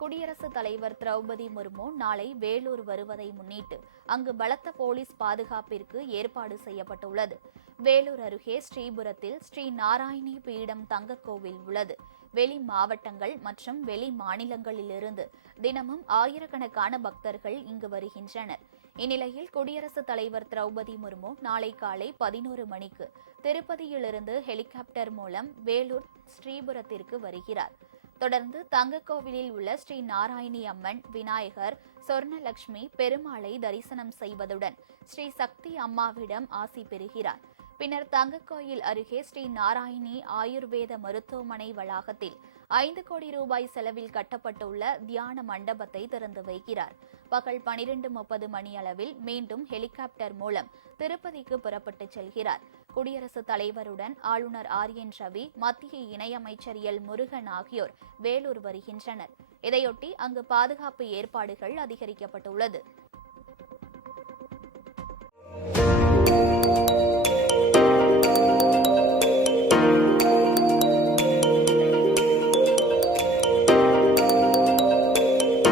குடியரசுத் தலைவர் திரௌபதி முர்மு நாளை வேலூர் வருவதை முன்னிட்டு அங்கு பலத்த போலீஸ் பாதுகாப்பிற்கு ஏற்பாடு செய்யப்பட்டுள்ளது. வேலூர் அருகே ஸ்ரீபுரத்தில் ஸ்ரீ நாராயணி பீடம் தங்கக்கோவில் உள்ளது. வெளி மாவட்டங்கள் மற்றும் வெளி மாநிலங்களிலிருந்து தினமும் ஆயிரக்கணக்கான பக்தர்கள் இங்கு வருகின்றனர். இந்நிலையில் குடியரசுத் தலைவர் திரௌபதி முர்மு நாளை காலை 11 மணிக்கு திருப்பதியிலிருந்து ஹெலிகாப்டர் மூலம் வேலூர் ஸ்ரீபுரத்திற்கு வருகிறார். தொடர்ந்து தங்கக்கோவிலில் உள்ள ஸ்ரீ நாராயணி அம்மன், விநாயகர், சொர்ணலட்சுமி, பெருமாளை தரிசனம் செய்வதுடன் ஸ்ரீ சக்தி அம்மாவிடம் ஆசி பெறுகிறார். பின்னர் தங்கக்கோயில் அருகே ஸ்ரீ நாராயணி ஆயுர்வேத மருத்துவமனை வளாகத்தில் 5 கோடி ரூபாய் செலவில் கட்டப்பட்டுள்ள தியான மண்டபத்தை திறந்து வைக்கிறார். பகல் 12:30 மணியளவில் மீண்டும் ஹெலிகாப்டர் மூலம் திருப்பதிக்கு புறப்பட்டுச் செல்கிறார். குடியரசுத் தலைவருடன் ஆளுநர் ஆர்.என். ரவி, மத்திய இணையமைச்சர் எல். முருகன் ஆகியோர் வேலூர் வருகின்றனர். இதையொட்டி அங்கு பாதுகாப்பு ஏற்பாடுகள் அதிகரிக்கப்பட்டுள்ளது.